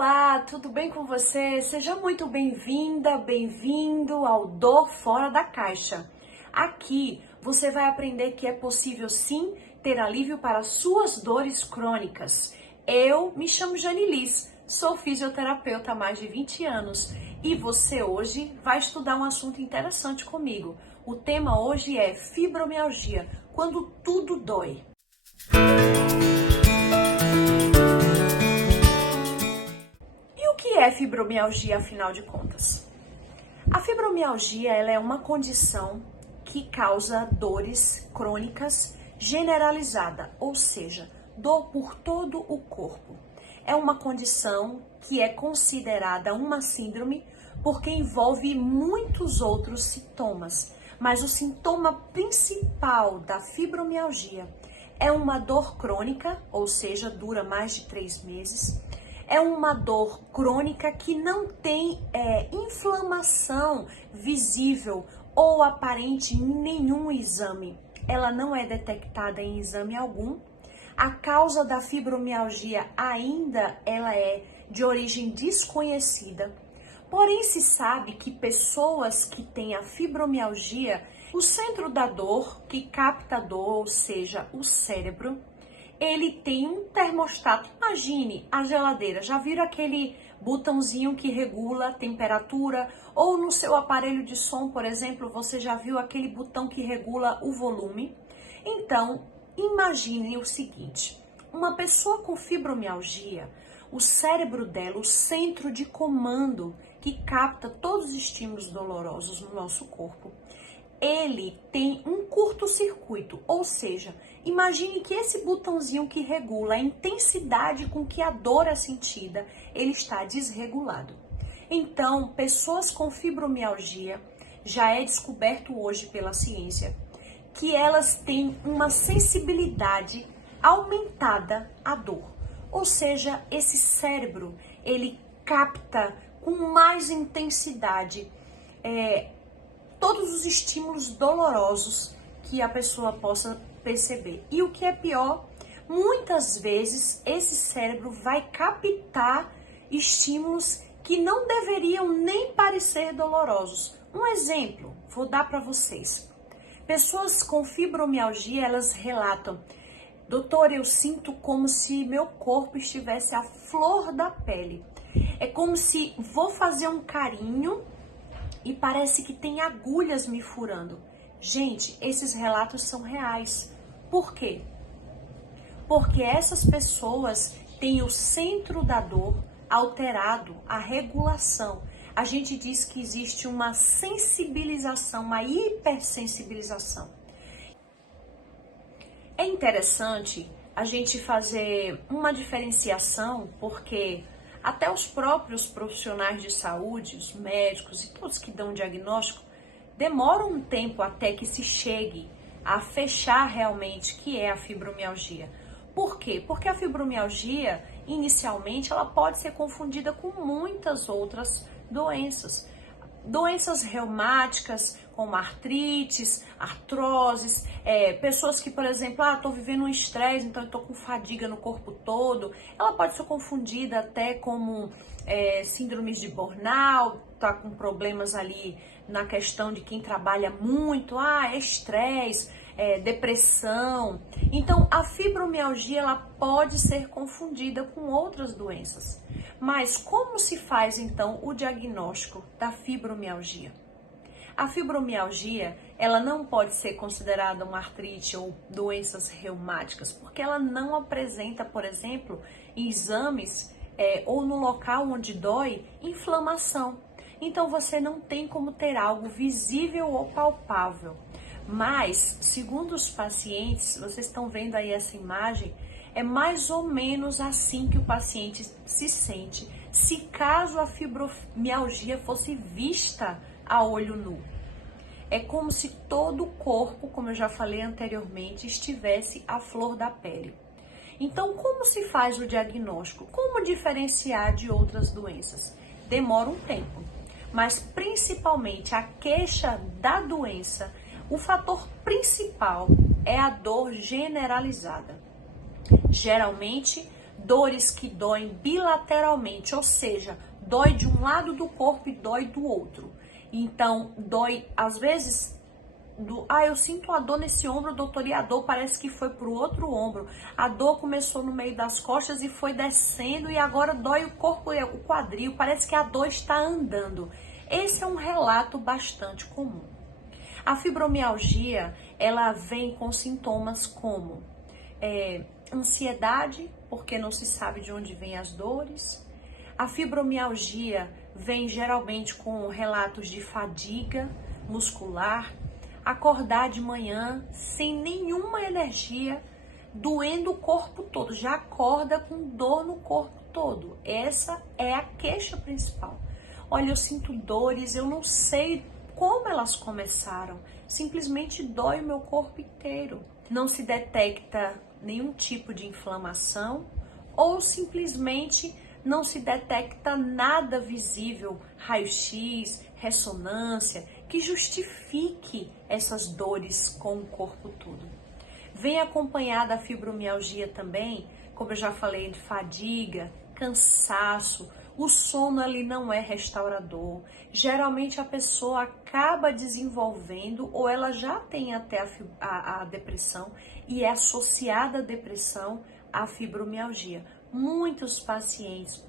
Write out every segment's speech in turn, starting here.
Olá, tudo bem com você? Seja muito bem-vinda, bem-vindo ao Dor Fora da Caixa. Aqui você vai aprender que é possível sim ter alívio para suas dores crônicas. Eu me chamo Janilis, sou fisioterapeuta há mais de 20 anos e você hoje vai estudar um assunto interessante comigo. O tema hoje é fibromialgia, quando tudo dói. E o que é fibromialgia, afinal de contas? A fibromialgia ela é uma condição que causa dores crônicas generalizada, ou seja, dor por todo o corpo. É uma condição que é considerada uma síndrome porque envolve muitos outros sintomas, mas o sintoma principal da fibromialgia é uma dor crônica, ou seja, dura mais de 3 meses. É uma dor crônica que não tem inflamação visível ou aparente em nenhum exame. Ela não é detectada em exame algum. A causa da fibromialgia ainda ela é de origem desconhecida. Porém, se sabe que pessoas que têm a fibromialgia, o centro da dor, que capta a dor, ou seja, o cérebro, ele tem um termostato. Imagine a geladeira. Já viram aquele botãozinho que regula a temperatura? Ou no seu aparelho de som, por exemplo, você já viu aquele botão que regula o volume? Então, imagine o seguinte. Uma pessoa com fibromialgia, o cérebro dela, o centro de comando que capta todos os estímulos dolorosos no nosso corpo, ele tem um curto-circuito, ou seja, imagine que esse botãozinho que regula a intensidade com que a dor é sentida, ele está desregulado. Então, pessoas com fibromialgia, já é descoberto hoje pela ciência, que elas têm uma sensibilidade aumentada à dor. Ou seja, esse cérebro, ele capta com mais intensidade todos os estímulos dolorosos que a pessoa possa perceber. E o que é pior, muitas vezes esse cérebro vai captar estímulos que não deveriam nem parecer dolorosos. Um exemplo, vou dar para vocês. Pessoas com fibromialgia, elas relatam: doutor, eu sinto como se meu corpo estivesse à flor da pele. É como se vou fazer um carinho e parece que tem agulhas me furando. Gente, esses relatos são reais. Por quê? Porque essas pessoas têm o centro da dor alterado, a regulação. A gente diz que existe uma sensibilização, uma hipersensibilização. É interessante a gente fazer uma diferenciação, porque até os próprios profissionais de saúde, os médicos e todos que dão diagnóstico, demoram um tempo até que se chegue a fechar realmente que é a fibromialgia. Por quê? Porque a fibromialgia, inicialmente, ela pode ser confundida com muitas outras doenças. Doenças reumáticas, como artrites, artroses, pessoas que, por exemplo, estou vivendo um estresse, então estou com fadiga no corpo todo. Ela pode ser confundida até como síndromes de burnout, tá com problemas ali na questão de quem trabalha muito, é estresse, depressão. Então, a fibromialgia ela pode ser confundida com outras doenças. Mas como se faz então o diagnóstico da fibromialgia? A fibromialgia, ela não pode ser considerada uma artrite ou doenças reumáticas, porque ela não apresenta, por exemplo, em exames ou no local onde dói, inflamação. Então você não tem como ter algo visível ou palpável. Mas, segundo os pacientes, vocês estão vendo aí essa imagem, é mais ou menos assim que o paciente se sente se caso a fibromialgia fosse vista a olho nu. É como se todo o corpo, como eu já falei anteriormente, estivesse à flor da pele. Então, como se faz o diagnóstico? Como diferenciar de outras doenças? Demora um tempo, mas principalmente a queixa da doença, o fator principal é a dor generalizada. Geralmente dores que doem bilateralmente, ou seja, dói de um lado do corpo e dói do outro. Então, dói, às vezes, eu sinto a dor nesse ombro, doutor, e a dor parece que foi pro outro ombro. A dor começou no meio das costas e foi descendo e agora dói o corpo e o quadril, parece que a dor está andando. Esse é um relato bastante comum. A fibromialgia, ela vem com sintomas como ansiedade, porque não se sabe de onde vêm as dores. A fibromialgia vem geralmente com relatos de fadiga muscular, acordar de manhã sem nenhuma energia, doendo o corpo todo, já acorda com dor no corpo todo. Essa é a queixa principal. Olha, eu sinto dores, eu não sei como elas começaram, simplesmente dói o meu corpo inteiro. Não se detecta nenhum tipo de inflamação ou simplesmente não se detecta nada visível, raio-x, ressonância, que justifique essas dores com o corpo todo. Vem acompanhada a fibromialgia também, como eu já falei, de fadiga, cansaço, o sono ali não é restaurador. Geralmente a pessoa acaba desenvolvendo ou ela já tem até a depressão e é associada à depressão à fibromialgia. Muitas pacientes,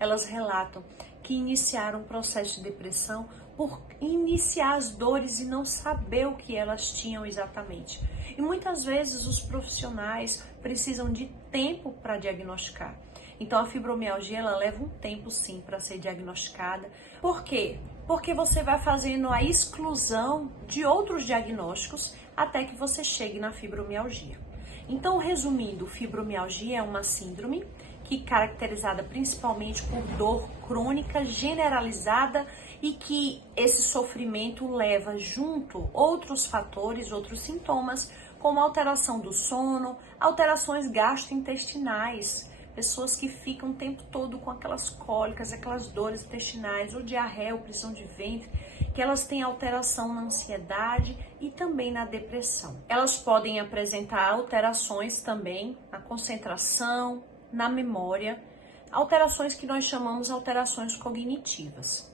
elas relatam que iniciaram um processo de depressão por iniciar as dores e não saber o que elas tinham exatamente. E muitas vezes os profissionais precisam de tempo para diagnosticar. Então a fibromialgia ela leva um tempo sim para ser diagnosticada. Por quê? Porque você vai fazendo a exclusão de outros diagnósticos até que você chegue na fibromialgia. Então, resumindo, fibromialgia é uma síndrome que é caracterizada principalmente por dor crônica generalizada e que esse sofrimento leva junto outros fatores, outros sintomas, como alteração do sono, alterações gastrointestinais, pessoas que ficam o tempo todo com aquelas cólicas, aquelas dores intestinais, ou diarreia, ou prisão de ventre, que elas têm alteração na ansiedade e também na depressão. Elas podem apresentar alterações também na concentração, na memória, alterações que nós chamamos alterações cognitivas.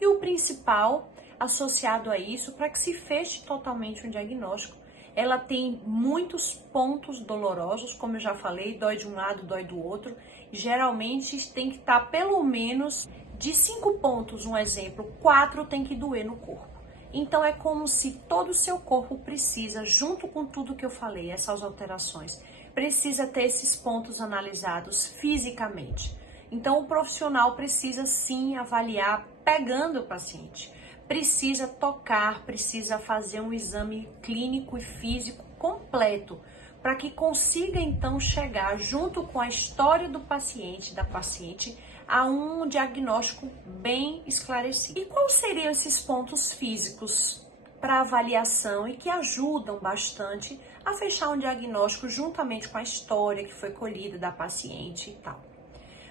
E o principal associado a isso, para que se feche totalmente um diagnóstico, ela tem muitos pontos dolorosos, como eu já falei, dói de um lado, dói do outro. Geralmente tem que estar pelo menos de 5 pontos, um exemplo, 4 tem que doer no corpo. Então é como se todo o seu corpo precisa, junto com tudo que eu falei, essas alterações, precisa ter esses pontos analisados fisicamente. Então o profissional precisa sim avaliar pegando o paciente. Precisa tocar, precisa fazer um exame clínico e físico completo, para que consiga então chegar junto com a história do paciente, da paciente, a um diagnóstico bem esclarecido. E quais seriam esses pontos físicos para avaliação e que ajudam bastante a fechar um diagnóstico juntamente com a história que foi colhida da paciente e tal?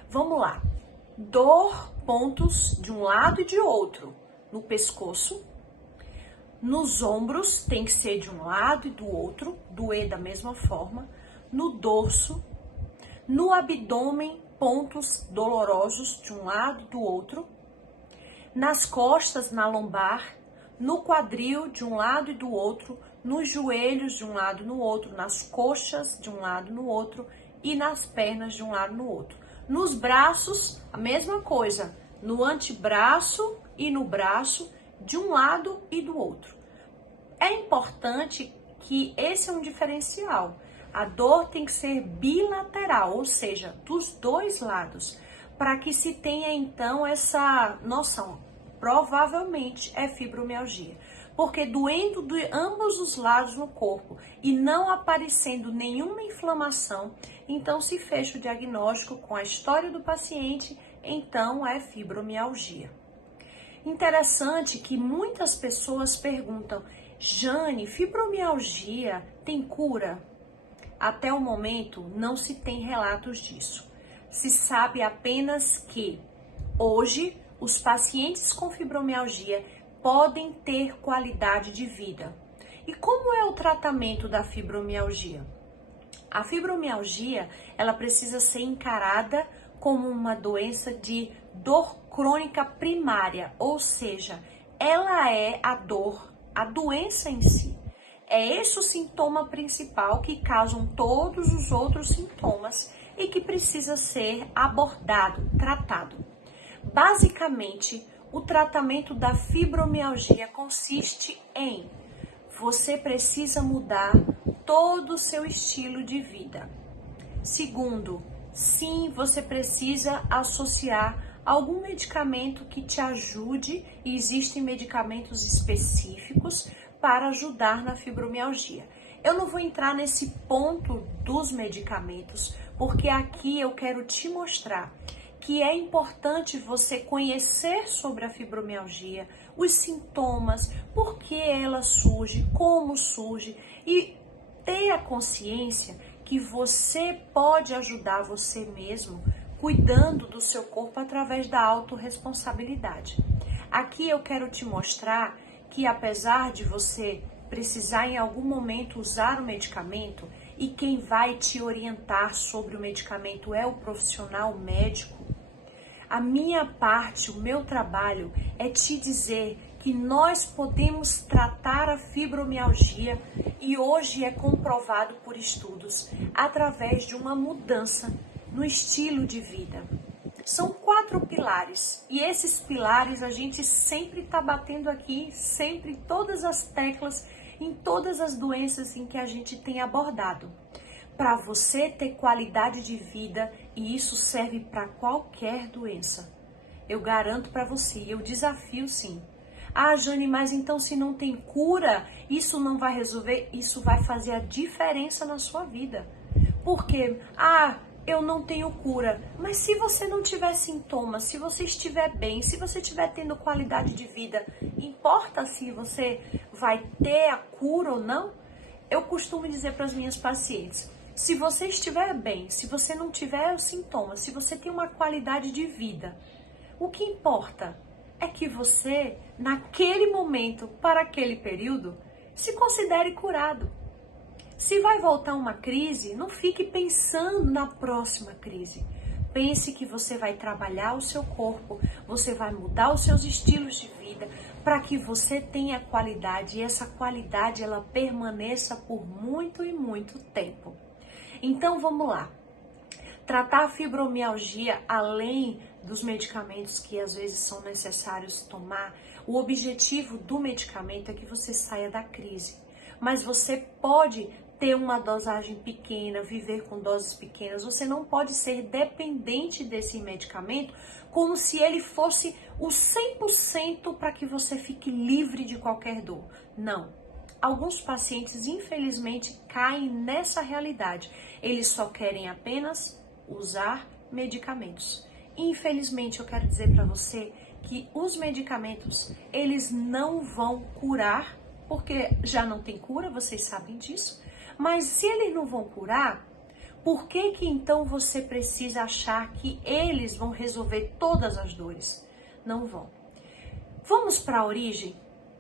Vamos lá. Dor, pontos de um lado e de outro. No pescoço, nos ombros tem que ser de um lado e do outro, doer da mesma forma, no dorso, no abdômen, pontos dolorosos de um lado e do outro, nas costas, na lombar, no quadril de um lado e do outro, nos joelhos de um lado e no outro, nas coxas de um lado e no outro e nas pernas de um lado e no outro. Nos braços, a mesma coisa, no antebraço e no braço, de um lado e do outro. É importante que esse é um diferencial. A dor tem que ser bilateral, ou seja, dos dois lados, para que se tenha então essa noção. Provavelmente é fibromialgia, porque doendo de ambos os lados no corpo e não aparecendo nenhuma inflamação, então se fecha o diagnóstico com a história do paciente, então é fibromialgia. Interessante que muitas pessoas perguntam: Jane, fibromialgia tem cura? Até o momento não se tem relatos disso. Se sabe apenas que hoje os pacientes com fibromialgia podem ter qualidade de vida. E como é o tratamento da fibromialgia? A fibromialgia, ela precisa ser encarada como uma doença de dor crônica primária, ou seja, ela é a dor, a doença em si. É esse o sintoma principal que causam todos os outros sintomas e que precisa ser abordado, tratado. Basicamente, o tratamento da fibromialgia consiste em você precisa mudar todo o seu estilo de vida. Segundo, sim, você precisa associar algum medicamento que te ajude, e existem medicamentos específicos para ajudar na fibromialgia. Eu não vou entrar nesse ponto dos medicamentos, porque aqui eu quero te mostrar que é importante você conhecer sobre a fibromialgia, os sintomas, por que ela surge, como surge e ter a consciência que você pode ajudar você mesmo cuidando do seu corpo através da autorresponsabilidade. Aqui eu quero te mostrar que apesar de você precisar em algum momento usar o medicamento, e quem vai te orientar sobre o medicamento é o profissional médico, a minha parte, o meu trabalho é te dizer que nós podemos tratar a fibromialgia e hoje é comprovado por estudos através de uma mudança no estilo de vida. São 4 pilares e esses pilares a gente sempre está batendo aqui, sempre em todas as teclas, em todas as doenças em que a gente tem abordado. Para você ter qualidade de vida, e isso serve para qualquer doença. Eu garanto para você, eu desafio sim. Ah, Jane, mas então se não tem cura, isso não vai resolver? Isso vai fazer a diferença na sua vida. Porque, eu não tenho cura, mas se você não tiver sintomas, se você estiver bem, se você estiver tendo qualidade de vida, importa se você vai ter a cura ou não? Eu costumo dizer para as minhas pacientes, se você estiver bem, se você não tiver os sintomas, se você tem uma qualidade de vida, o que importa é que você, naquele momento, para aquele período, se considere curado. Se vai voltar uma crise, não fique pensando na próxima crise. Pense que você vai trabalhar o seu corpo, você vai mudar os seus estilos de vida para que você tenha qualidade e essa qualidade ela permaneça por muito e muito tempo. Então vamos lá. Tratar a fibromialgia além dos medicamentos que às vezes são necessários tomar, o objetivo do medicamento é que você saia da crise. Mas você pode ter uma dosagem pequena, viver com doses pequenas. Você não pode ser dependente desse medicamento como se ele fosse o 100% para que você fique livre de qualquer dor. Não. Alguns pacientes, infelizmente, caem nessa realidade. Eles só querem apenas usar medicamentos. Infelizmente, eu quero dizer para você que os medicamentos, eles não vão curar, porque já não tem cura, vocês sabem disso. Mas se eles não vão curar, por que que então você precisa achar que eles vão resolver todas as dores? Não vão. Vamos para a origem?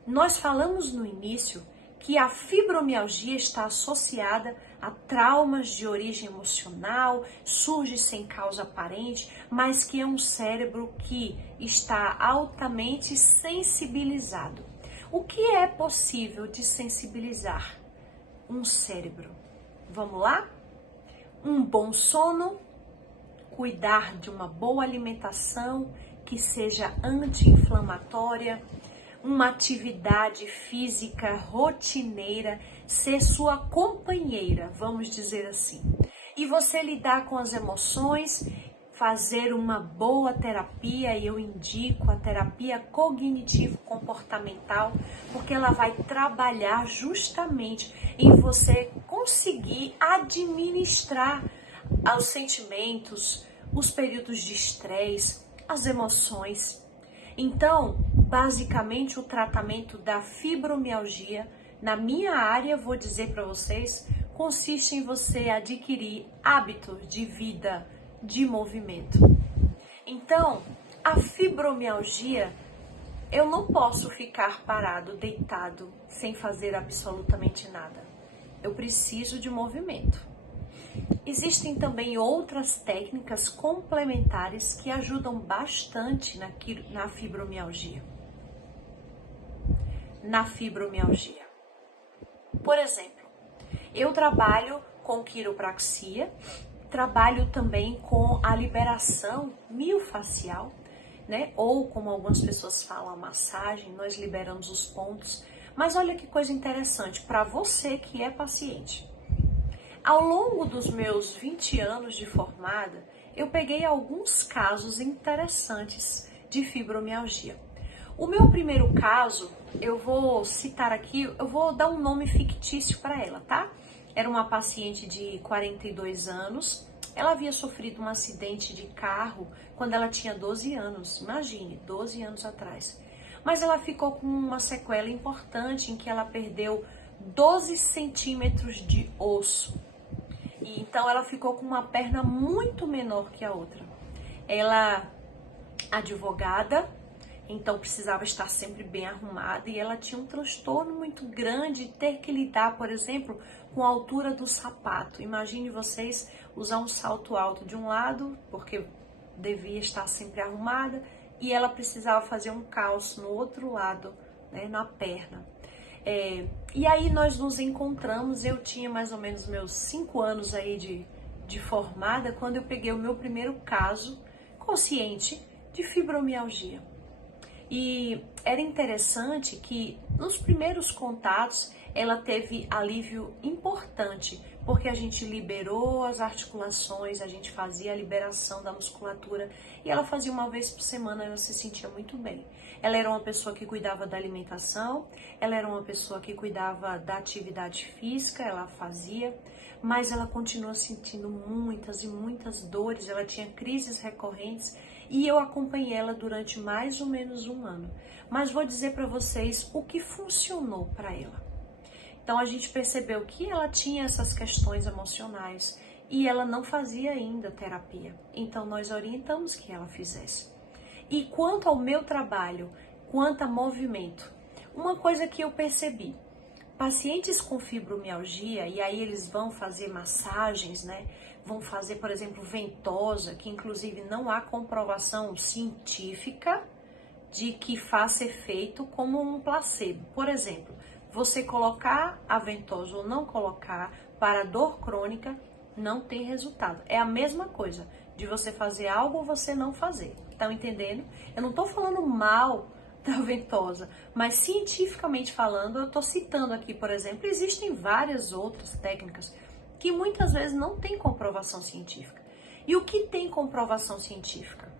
Nós falamos no início que a fibromialgia está associada a traumas de origem emocional, surge sem causa aparente, mas que é um cérebro que está altamente sensibilizado. O que é possível de sensibilizar um cérebro? Vamos lá? Um bom sono, cuidar de uma boa alimentação que seja anti-inflamatória, uma atividade física rotineira, ser sua companheira, vamos dizer assim. E você lidar com as emoções, fazer uma boa terapia, e eu indico a terapia cognitivo-comportamental, porque ela vai trabalhar justamente em você conseguir administrar os sentimentos, os períodos de estresse, as emoções. Então, basicamente, o tratamento da fibromialgia, na minha área, vou dizer para vocês, consiste em você adquirir hábitos de vida, de movimento. Então, a fibromialgia, eu não posso ficar parado, deitado, sem fazer absolutamente nada. Eu preciso de movimento. Existem também outras técnicas complementares que ajudam bastante na fibromialgia. Por exemplo, eu trabalho com quiropraxia, trabalho também com a liberação miofacial, né? Ou como algumas pessoas falam, a massagem, nós liberamos os pontos. Mas olha que coisa interessante, para você que é paciente. Ao longo dos meus 20 anos de formada, eu peguei alguns casos interessantes de fibromialgia. O meu primeiro caso, eu vou citar aqui, eu vou dar um nome fictício para ela, tá? Era uma paciente de 42 anos, ela havia sofrido um acidente de carro quando ela tinha 12 anos, imagine, 12 anos atrás. Mas ela ficou com uma sequela importante em que ela perdeu 12 centímetros de osso. E então ela ficou com uma perna muito menor que a outra. Ela, advogada, então precisava estar sempre bem arrumada e ela tinha um transtorno muito grande de ter que lidar, por exemplo, com a altura do sapato. Imagine vocês usar um salto alto de um lado, porque devia estar sempre arrumada, e ela precisava fazer um calço no outro lado, né, na perna. E aí nós nos encontramos, eu tinha mais ou menos meus 5 anos aí de formada, quando eu peguei o meu primeiro caso consciente de fibromialgia. E era interessante que nos primeiros contatos ela teve alívio importante, porque a gente liberou as articulações, a gente fazia a liberação da musculatura e ela fazia uma vez por semana, ela se sentia muito bem. Ela era uma pessoa que cuidava da alimentação, ela era uma pessoa que cuidava da atividade física, ela fazia, mas ela continua sentindo muitas e muitas dores, ela tinha crises recorrentes e eu acompanhei ela durante mais ou menos um ano. Mas vou dizer para vocês o que funcionou para ela. Então a gente percebeu que ela tinha essas questões emocionais e ela não fazia ainda terapia. Então nós orientamos que ela fizesse. E quanto ao meu trabalho, quanto a movimento, uma coisa que eu percebi, pacientes com fibromialgia, e aí eles vão fazer massagens, né? Vão fazer, por exemplo, ventosa, que inclusive não há comprovação científica de que faça efeito como um placebo. Por exemplo, você colocar a ventosa ou não colocar para dor crônica não tem resultado. É a mesma coisa de você fazer algo ou você não fazer. Estão entendendo? Eu não estou falando mal da ventosa, mas cientificamente falando, eu estou citando aqui, por exemplo, existem várias outras técnicas que muitas vezes não tem comprovação científica. E o que tem comprovação científica?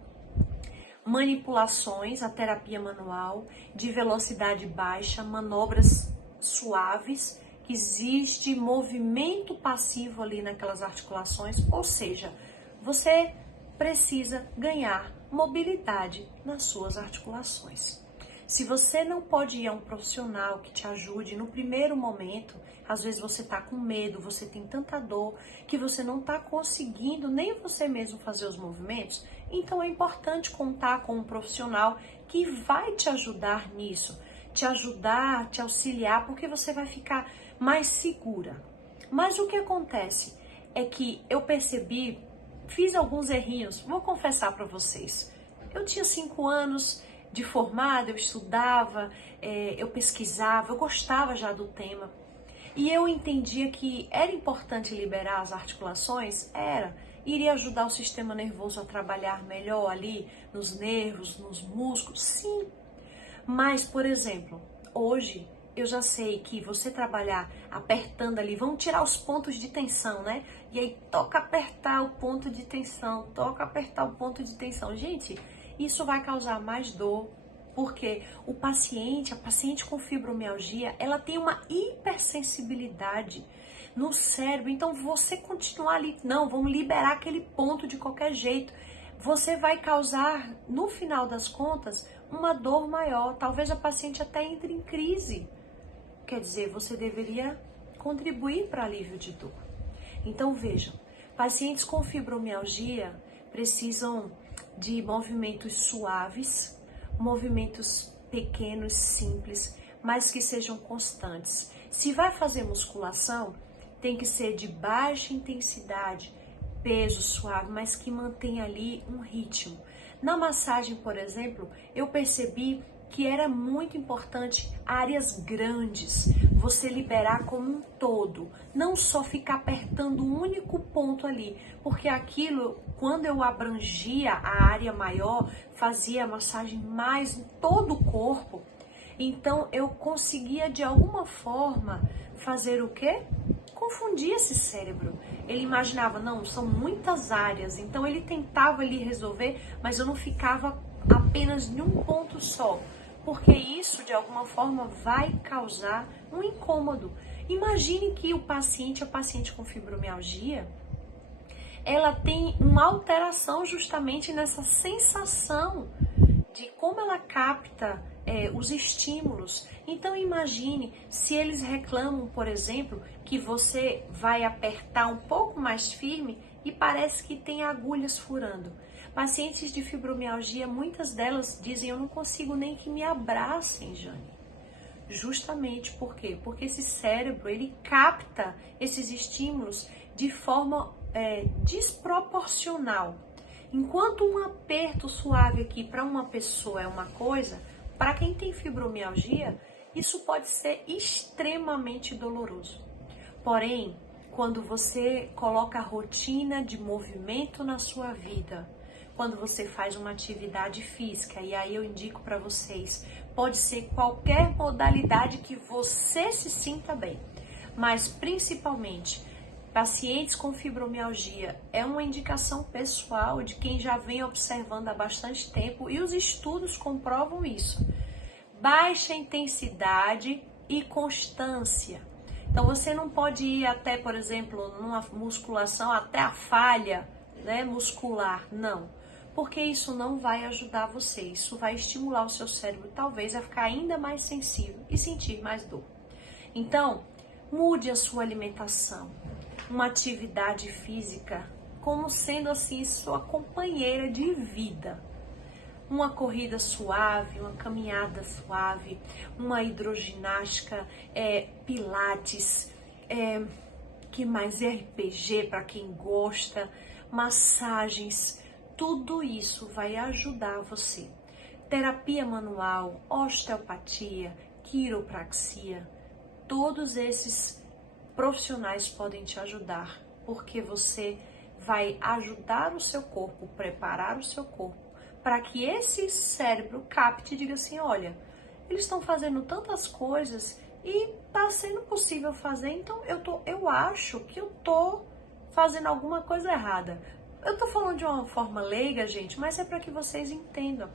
Manipulações, a terapia manual, de velocidade baixa, manobras suaves, que existe movimento passivo ali naquelas articulações, ou seja, você precisa ganhar mobilidade nas suas articulações. Se você não pode ir a um profissional que te ajude no primeiro momento, às vezes você está com medo, você tem tanta dor que você não está conseguindo nem você mesmo fazer os movimentos, então é importante contar com um profissional que vai te ajudar nisso, te ajudar, te auxiliar, porque você vai ficar mais segura. Mas o que acontece é que eu percebi, fiz alguns errinhos, vou confessar para vocês. Eu tinha 5 anos de formada, eu estudava, eu pesquisava, eu gostava já do tema. E eu entendia que era importante liberar as articulações, iria ajudar o sistema nervoso a trabalhar melhor ali, nos nervos, nos músculos, sim. Mas, por exemplo, hoje eu já sei que você trabalhar apertando ali, vamos tirar os pontos de tensão, né? E aí toca apertar o ponto de tensão, toca apertar o ponto de tensão. Gente, isso vai causar mais dor, porque a paciente com fibromialgia, ela tem uma hipersensibilidade no cérebro. Então, você continuar ali, não, vamos liberar aquele ponto de qualquer jeito. Você vai causar, no final das contas, uma dor maior. Talvez a paciente até entre em crise. Quer dizer, você deveria contribuir para alívio de dor. Então, vejam, pacientes com fibromialgia precisam de movimentos suaves, movimentos pequenos, simples, mas que sejam constantes. Se vai fazer musculação, tem que ser de baixa intensidade, peso suave, mas que mantenha ali um ritmo. Na massagem, por exemplo, eu percebi que era muito importante áreas grandes, você liberar como um todo, não só ficar apertando um único ponto ali, porque aquilo, quando eu abrangia a área maior, fazia a massagem mais em todo o corpo, então eu conseguia de alguma forma fazer o quê? Confundir esse cérebro. Ele imaginava, não, são muitas áreas, então ele tentava ali resolver, mas eu não ficava apenas em um ponto só, porque isso de alguma forma vai causar um incômodo. Imagine que a paciente com fibromialgia, ela tem uma alteração justamente nessa sensação de como ela capta os estímulos. Então imagine se eles reclamam, por exemplo, que você vai apertar um pouco mais firme e parece que tem agulhas furando. Pacientes de fibromialgia, muitas delas dizem, eu não consigo nem que me abracem, Jane. Justamente por quê? Porque esse cérebro, ele capta esses estímulos de forma desproporcional. Enquanto um aperto suave aqui para uma pessoa é uma coisa, para quem tem fibromialgia, isso pode ser extremamente doloroso. Porém, quando você coloca a rotina de movimento na sua vida, quando você faz uma atividade física, e aí eu indico para vocês, pode ser qualquer modalidade que você se sinta bem, mas principalmente pacientes com fibromialgia é uma indicação pessoal de quem já vem observando há bastante tempo e os estudos comprovam isso. Baixa intensidade e constância. Então você não pode ir até, por exemplo, numa musculação até a falha, muscular, não. Porque isso não vai ajudar você, isso vai estimular o seu cérebro talvez a ficar ainda mais sensível e sentir mais dor. Então, mude a sua alimentação, uma atividade física como sendo assim sua companheira de vida. Uma corrida suave, uma caminhada suave, uma hidroginástica, pilates, que mais RPG para quem gosta, massagens, tudo isso vai ajudar você. Terapia manual, osteopatia, quiropraxia, todos esses profissionais podem te ajudar, porque você vai ajudar o seu corpo, preparar o seu corpo, para que esse cérebro capte e diga assim, olha, eles estão fazendo tantas coisas e está sendo possível fazer, então eu acho que eu estou fazendo alguma coisa errada. Eu estou falando de uma forma leiga, gente, mas é para que vocês entendam.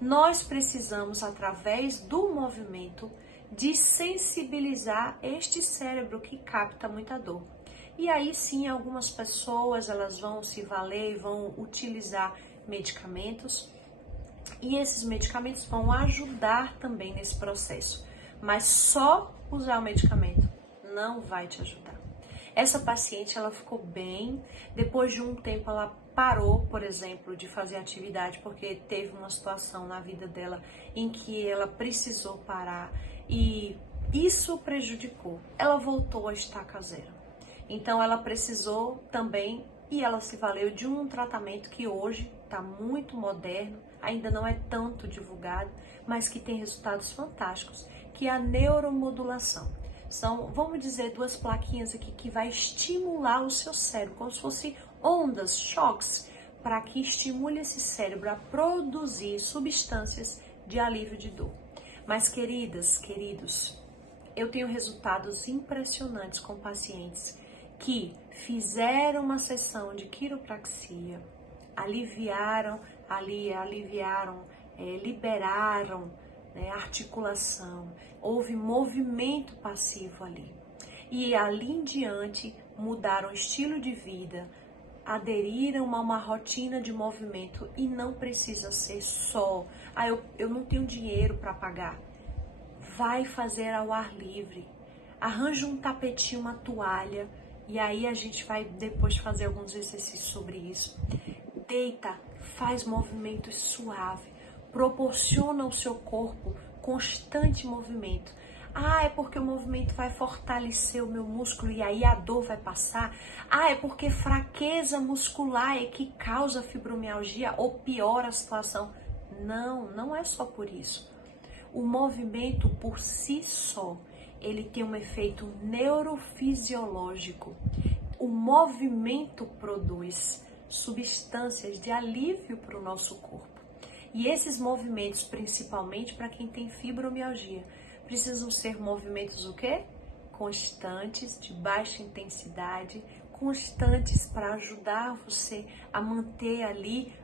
Nós precisamos, através do movimento, de sensibilizar este cérebro que capta muita dor. E aí sim, algumas pessoas elas vão se valer e vão utilizar medicamentos, e esses medicamentos vão ajudar também nesse processo. Mas só usar o medicamento não vai te ajudar. Essa paciente, ela ficou bem, depois de um tempo ela parou, por exemplo, de fazer atividade, porque teve uma situação na vida dela em que ela precisou parar e isso prejudicou. Ela voltou a estaca zero. Então ela precisou também, e ela se valeu de um tratamento que hoje está muito moderno, ainda não é tanto divulgado, mas que tem resultados fantásticos, que é a neuromodulação. São, vamos dizer, duas plaquinhas aqui que vai estimular o seu cérebro, como se fossem ondas, choques, para que estimule esse cérebro a produzir substâncias de alívio de dor. Mas, queridas, queridos, eu tenho resultados impressionantes com pacientes que fizeram uma sessão de quiropraxia, liberaram articulação, houve movimento passivo ali. E ali em diante mudaram o estilo de vida, aderiram a uma rotina de movimento e não precisa ser só, eu não tenho dinheiro para pagar. Vai fazer ao ar livre, arranja um tapetinho, uma toalha, e aí a gente vai depois fazer alguns exercícios sobre isso. Deita, faz movimentos suaves, proporciona ao seu corpo constante movimento. Ah, é porque o movimento vai fortalecer o meu músculo e aí a dor vai passar. Ah, é porque fraqueza muscular é que causa fibromialgia ou piora a situação. Não, não é só por isso. O movimento por si só, ele tem um efeito neurofisiológico. O movimento produz substâncias de alívio para o nosso corpo. E esses movimentos, principalmente para quem tem fibromialgia, precisam ser movimentos o quê? Constantes, de baixa intensidade, constantes para ajudar você a manter ali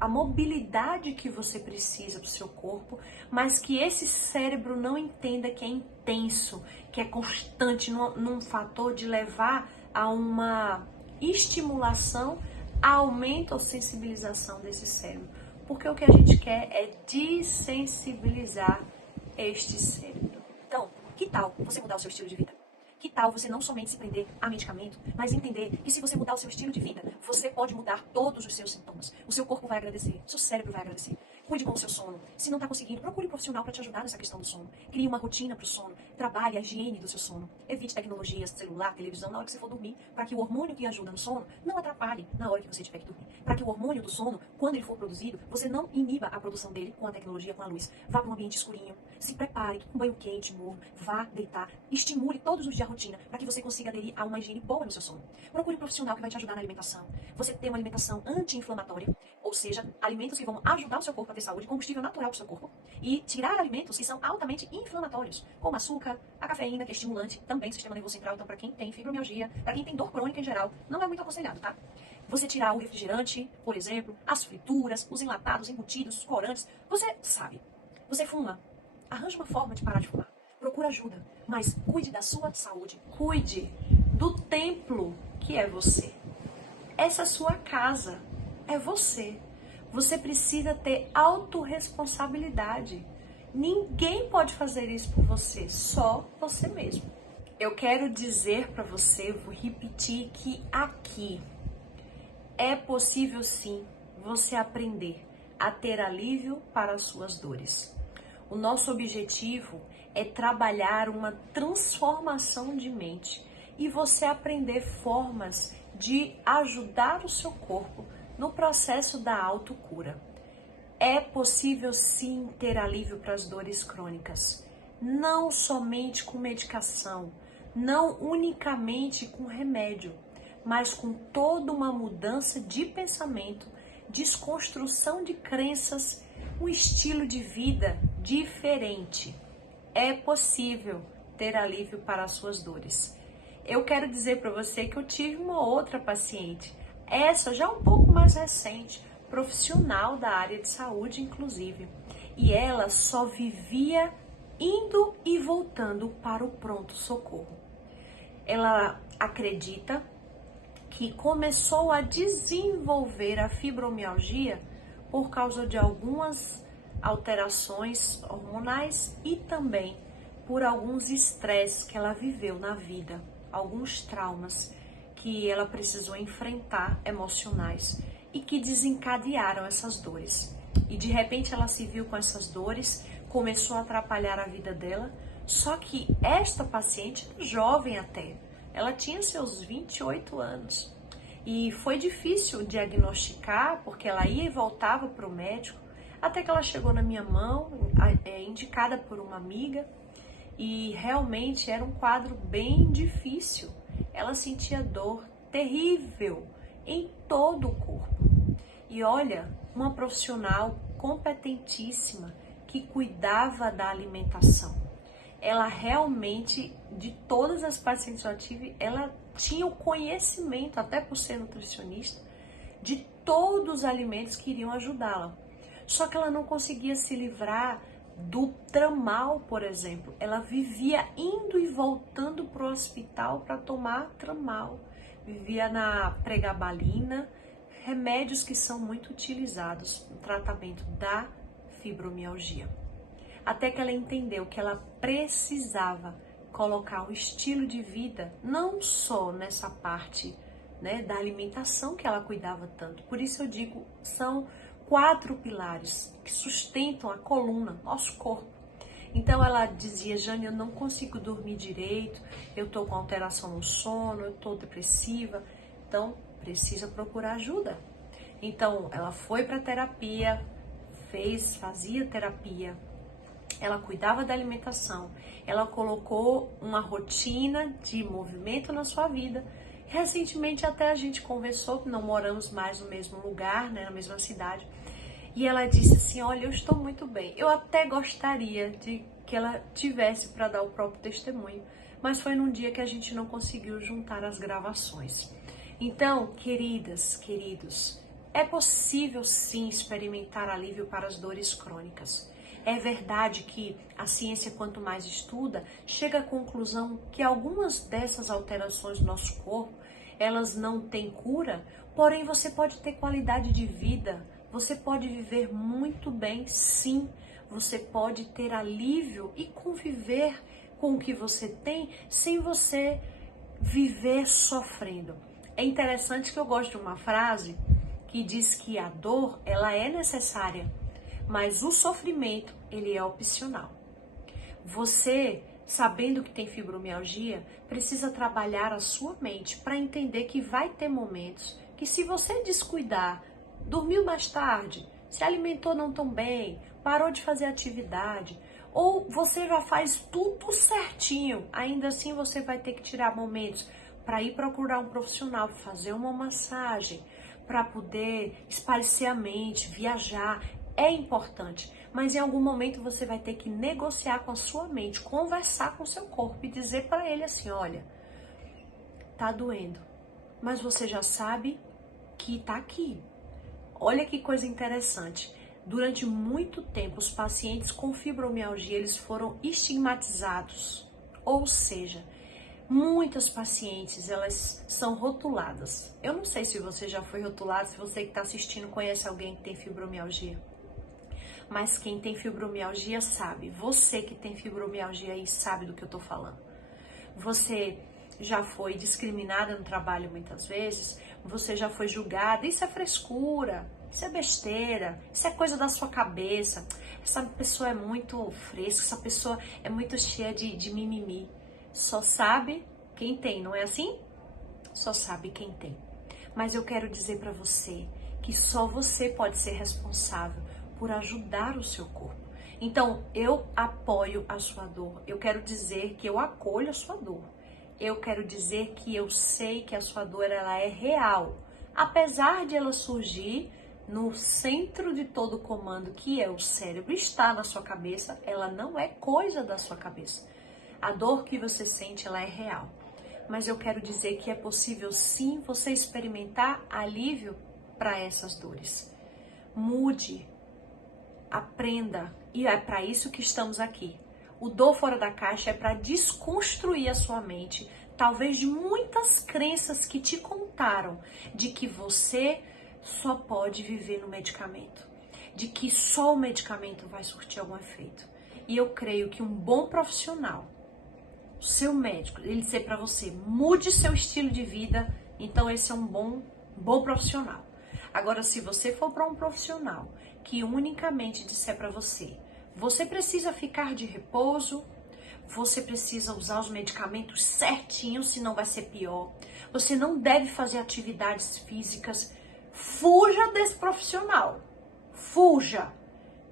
a mobilidade que você precisa para o seu corpo, mas que esse cérebro não entenda que é intenso, que é constante, num fator de levar a uma estimulação, aumento ou sensibilização desse cérebro. Porque o que a gente quer é desensibilizar este cérebro. Então, que tal você mudar o seu estilo de vida? Que tal você não somente se prender a medicamento, mas entender que se você mudar o seu estilo de vida, você pode mudar todos os seus sintomas. O seu corpo vai agradecer, o seu cérebro vai agradecer. Cuide com o seu sono. Se não está conseguindo, procure um profissional para te ajudar nessa questão do sono. Crie uma rotina para o sono. Trabalhe a higiene do seu sono. Evite tecnologias, celular, televisão na hora que você for dormir, para que o hormônio que ajuda no sono não atrapalhe na hora que você tiver que dormir. Para que o hormônio do sono, quando ele for produzido, você não iniba a produção dele com a tecnologia, com a luz. Vá para um ambiente escurinho, se prepare, um banho quente, morno, vá deitar, estimule todos os dias a rotina para que você consiga aderir a uma higiene boa no seu sono. Procure um profissional que vai te ajudar na alimentação. Você ter uma alimentação anti-inflamatória, ou seja, alimentos que vão ajudar o seu corpo a ter saúde, combustível natural para o seu corpo, e tirar alimentos que são altamente inflamatórios, como açúcar, a cafeína, que é estimulante, também sistema nervoso central. Então, para quem tem fibromialgia, para quem tem dor crônica em geral, não é muito aconselhado, tá? Você tirar o refrigerante, por exemplo, as frituras, os enlatados, embutidos, os corantes. Você sabe, você fuma, arranje uma forma de parar de fumar. Procura ajuda, mas cuide da sua saúde. Cuide do templo que é você. Essa sua casa é você. Você precisa ter autorresponsabilidade. Ninguém pode fazer isso por você, só você mesmo. Eu quero dizer para você, vou repetir que aqui é possível sim você aprender a ter alívio para as suas dores. O nosso objetivo é trabalhar uma transformação de mente e você aprender formas de ajudar o seu corpo no processo da autocura. É possível sim ter alívio para as dores crônicas, não somente com medicação, não unicamente com remédio, mas com toda uma mudança de pensamento, desconstrução de crenças, um estilo de vida diferente. É possível ter alívio para as suas dores. Eu quero dizer para você que eu tive uma outra paciente, essa já um pouco mais recente, profissional da área de saúde, inclusive, e ela só vivia indo e voltando para o pronto-socorro. Ela acredita que começou a desenvolver a fibromialgia por causa de algumas alterações hormonais e também por alguns estresses que ela viveu na vida, alguns traumas que ela precisou enfrentar emocionais e que desencadearam essas dores. E de repente ela se viu com essas dores, começou a atrapalhar a vida dela, só que esta paciente, jovem até, ela tinha seus 28 anos e foi difícil diagnosticar porque ela ia e voltava para o médico, até que ela chegou na minha mão, indicada por uma amiga, e realmente era um quadro bem difícil. Ela sentia dor terrível em todo o corpo. E olha, uma profissional competentíssima que cuidava da alimentação. Ela realmente, de todas as pacientes que eu tive, ela tinha o conhecimento, até por ser nutricionista, de todos os alimentos que iriam ajudá-la. Só que ela não conseguia se livrar do tramal, por exemplo. Ela vivia indo e voltando para o hospital para tomar tramal. Vivia na pregabalina, remédios que são muito utilizados no tratamento da fibromialgia. Até que ela entendeu que ela precisava colocar um estilo de vida, não só nessa parte, né, da alimentação que ela cuidava tanto. Por isso eu digo, são 4 pilares que sustentam a coluna, nosso corpo. Então ela dizia: Jane, eu não consigo dormir direito, eu tô com alteração no sono, eu tô depressiva, então precisa procurar ajuda. Então ela foi para terapia, fazia terapia, ela cuidava da alimentação, ela colocou uma rotina de movimento na sua vida. Recentemente até a gente conversou, não moramos mais no mesmo lugar, né, na mesma cidade, e ela disse assim: olha, eu estou muito bem, eu até gostaria de que ela tivesse para dar o próprio testemunho, mas foi num dia que a gente não conseguiu juntar as gravações. Então, queridas, queridos, é possível sim experimentar alívio para as dores crônicas. É verdade que a ciência, quanto mais estuda, chega à conclusão que algumas dessas alterações do nosso corpo, elas não têm cura, porém você pode ter qualidade de vida, você pode viver muito bem, sim. Você pode ter alívio e conviver com o que você tem sem você viver sofrendo. É interessante que eu gosto de uma frase que diz que a dor, ela é necessária, mas o sofrimento, ele é opcional. Você, sabendo que tem fibromialgia, precisa trabalhar a sua mente para entender que vai ter momentos que, se você descuidar, dormiu mais tarde, se alimentou não tão bem, parou de fazer atividade, ou você já faz tudo certinho, ainda assim você vai ter que tirar momentos para ir procurar um profissional, fazer uma massagem, para poder espairecer a mente, viajar. É importante, mas em algum momento você vai ter que negociar com a sua mente, conversar com o seu corpo e dizer para ele assim: olha, tá doendo, mas você já sabe que tá aqui. Olha que coisa interessante. Durante muito tempo, os pacientes com fibromialgia, eles foram estigmatizados. Ou seja, muitas pacientes, elas são rotuladas. Eu não sei se você já foi rotulado, se você que está assistindo conhece alguém que tem fibromialgia. Mas quem tem fibromialgia sabe. Você que tem fibromialgia aí sabe do que eu tô falando. Você já foi discriminada no trabalho muitas vezes, você já foi julgada, isso é frescura, isso é besteira, isso é coisa da sua cabeça, essa pessoa é muito fresca, essa pessoa é muito cheia de mimimi. Só sabe quem tem, não é assim? Só sabe quem tem. Mas eu quero dizer para você que só você pode ser responsável por ajudar o seu corpo. Então, eu apoio a sua dor. Eu quero dizer que eu acolho a sua dor. Eu quero dizer que eu sei que a sua dor, ela é real. Apesar de ela surgir no centro de todo o comando, que é o cérebro, está na sua cabeça, ela não é coisa da sua cabeça. A dor que você sente, ela é real. Mas eu quero dizer que é possível sim você experimentar alívio para essas dores. Mude, aprenda, e é para isso que estamos aqui. O Dor Fora da Caixa é para desconstruir a sua mente, talvez de muitas crenças que te contaram de que você só pode viver no medicamento, de que só o medicamento vai surtir algum efeito. E eu creio que um bom profissional, o seu médico, ele dizer para você: mude seu estilo de vida, então esse é um bom profissional. Agora, se você for para um profissional que unicamente disser para você: você precisa ficar de repouso, você precisa usar os medicamentos certinho, senão vai ser pior, você não deve fazer atividades físicas, fuja desse profissional, fuja,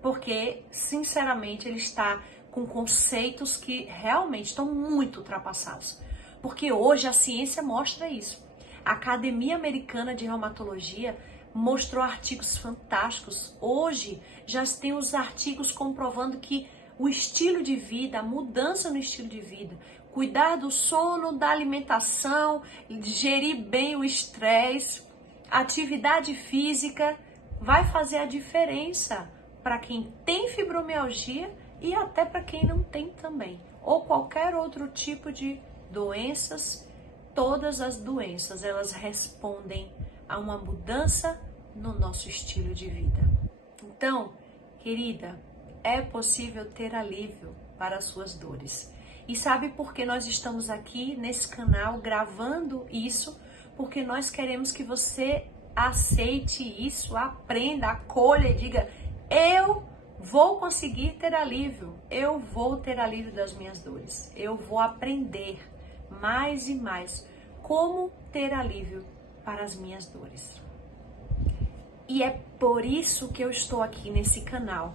porque, sinceramente, ele está com conceitos que realmente estão muito ultrapassados, porque hoje a ciência mostra isso. A Academia Americana de Reumatologia mostrou artigos fantásticos. Hoje já tem os artigos comprovando que o estilo de vida, a mudança no estilo de vida, cuidar do sono, da alimentação, gerir bem o estresse, atividade física, vai fazer a diferença para quem tem fibromialgia e até para quem não tem também, ou qualquer outro tipo de doenças. Todas as doenças, elas respondem a uma mudança no nosso estilo de vida. Então, querida, é possível ter alívio para as suas dores. E sabe por que nós estamos aqui nesse canal gravando isso? Porque nós queremos que você aceite isso, aprenda, acolha e diga: eu vou conseguir ter alívio, eu vou ter alívio das minhas dores, eu vou aprender mais e mais como ter alívio para as minhas dores. E é por isso que eu estou aqui nesse canal,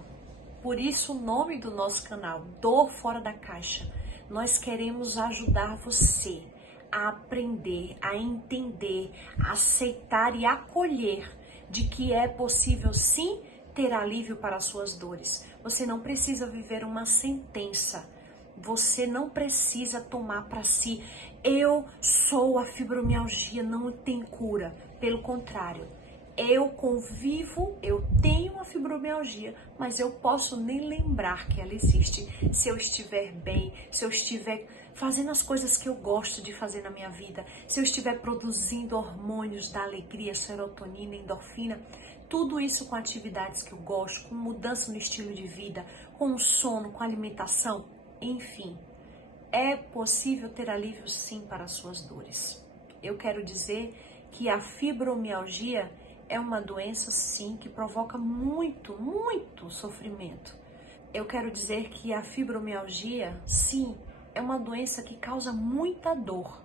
por isso o nome do nosso canal, Dor Fora da Caixa. Nós queremos ajudar você a aprender, a entender, a aceitar e acolher de que é possível sim ter alívio para as suas dores. Você não precisa viver uma sentença. Você não precisa tomar para si, eu sou a fibromialgia, não tem cura. Pelo contrário, eu convivo, eu tenho a fibromialgia, mas eu posso nem lembrar que ela existe se eu estiver bem, se eu estiver fazendo as coisas que eu gosto de fazer na minha vida, se eu estiver produzindo hormônios da alegria, serotonina, endorfina, tudo isso com atividades que eu gosto, com mudança no estilo de vida, com o sono, com a alimentação, enfim. É possível ter alívio sim para as suas dores. Eu quero dizer que a fibromialgia é uma doença sim que provoca muito, muito sofrimento. Eu quero dizer que a fibromialgia sim é uma doença que causa muita dor,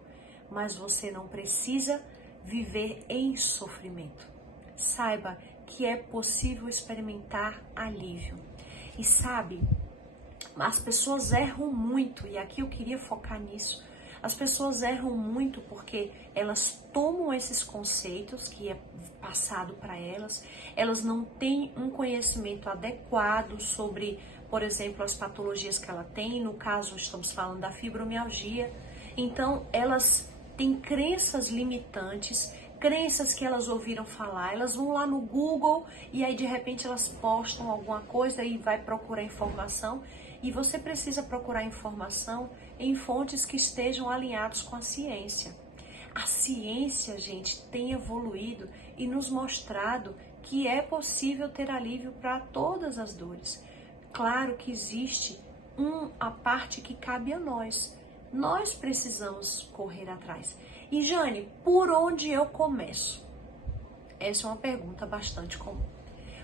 mas você não precisa viver em sofrimento. Saiba que é possível experimentar alívio. E sabe, as pessoas erram muito, e aqui eu queria focar nisso. As pessoas erram muito porque elas tomam esses conceitos que é passado para elas, elas não têm um conhecimento adequado sobre, por exemplo, as patologias que ela tem, no caso estamos falando da fibromialgia, então elas têm crenças limitantes, crenças que elas ouviram falar, elas vão lá no Google e aí de repente elas postam alguma coisa e vai procurar informação. E você precisa procurar informação em fontes que estejam alinhados com a ciência. A ciência, gente, tem evoluído e nos mostrado que é possível ter alívio para todas as dores. Claro que existe a parte que cabe a nós. Nós precisamos correr atrás. E Jane, por onde eu começo? Essa é uma pergunta bastante comum.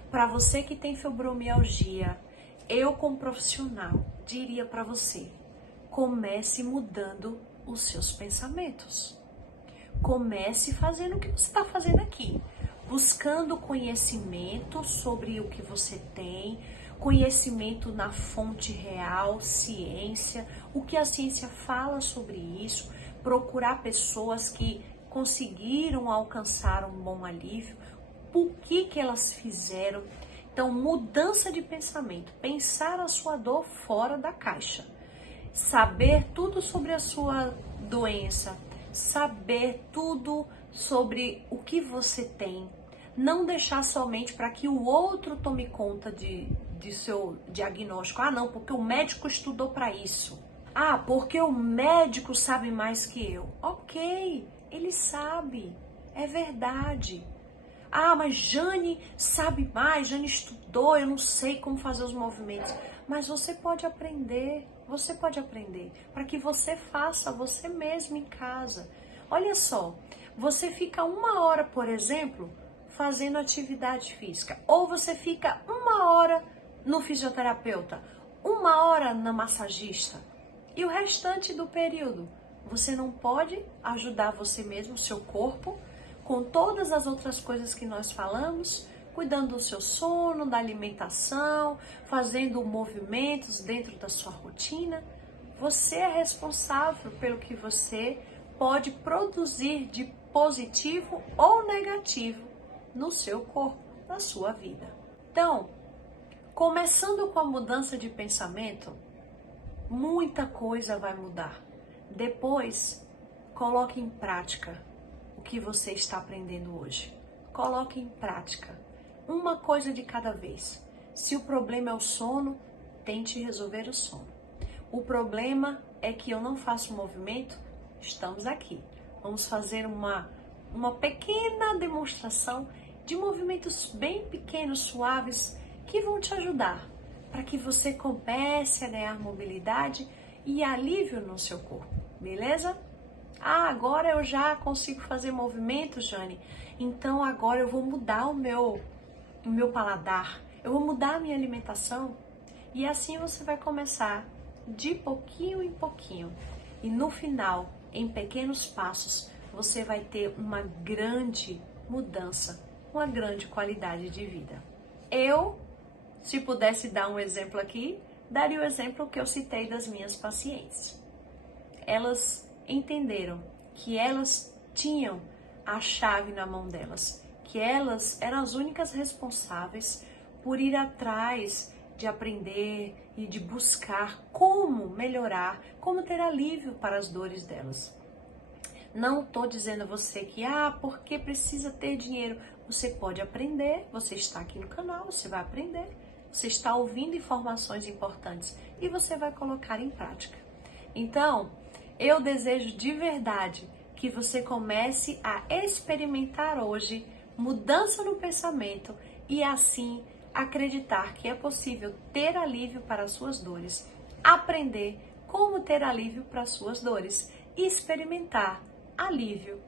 Para você que tem fibromialgia, eu como profissional diria para você, comece mudando os seus pensamentos. Comece fazendo o que você está fazendo aqui, buscando conhecimento sobre o que você tem, conhecimento na fonte real, ciência, o que a ciência fala sobre isso, procurar pessoas que conseguiram alcançar um bom alívio, por que elas fizeram. Então, mudança de pensamento, pensar a sua dor fora da caixa, saber tudo sobre a sua doença, saber tudo sobre o que você tem, não deixar somente para que o outro tome conta de seu diagnóstico. Ah, não, porque o médico estudou para isso. Ah, porque o médico sabe mais que eu. Ok, ele sabe, é verdade. Ah, mas Jane sabe mais, Jane estudou, eu não sei como fazer os movimentos. Mas você pode aprender para que você faça você mesmo em casa. Olha só, você fica 1 hora, por exemplo, fazendo atividade física. Ou você fica 1 hora no fisioterapeuta, 1 hora na massagista. E o restante do período, você não pode ajudar você mesmo, o seu corpo, com todas as outras coisas que nós falamos, cuidando do seu sono, da alimentação, fazendo movimentos dentro da sua rotina. Você é responsável pelo que você pode produzir de positivo ou negativo no seu corpo, na sua vida. Então, começando com a mudança de pensamento, muita coisa vai mudar. Depois, coloque em prática o que você está aprendendo hoje. Coloque em prática, uma coisa de cada vez. Se o problema é o sono, tente resolver o sono. O problema é que eu não faço movimento, estamos aqui. Vamos fazer uma pequena demonstração de movimentos bem pequenos, suaves, que vão te ajudar para que você comece a ganhar mobilidade e alívio no seu corpo, beleza? Ah, agora eu já consigo fazer movimento, Jane. Então agora eu vou mudar o meu paladar. Eu vou mudar a minha alimentação. E assim você vai começar de pouquinho em pouquinho. E no final, em pequenos passos, você vai ter uma grande mudança, uma grande qualidade de vida. Eu, se pudesse dar um exemplo aqui, daria o exemplo que eu citei das minhas pacientes. Elas entenderam que elas tinham a chave na mão delas, que elas eram as únicas responsáveis por ir atrás de aprender e de buscar como melhorar, como ter alívio para as dores delas. Não estou dizendo a você que, porque precisa ter dinheiro. Você pode aprender, você está aqui no canal, você vai aprender, você está ouvindo informações importantes e você vai colocar em prática. Então, eu desejo de verdade que você comece a experimentar hoje mudança no pensamento e assim acreditar que é possível ter alívio para as suas dores, aprender como ter alívio para as suas dores e experimentar alívio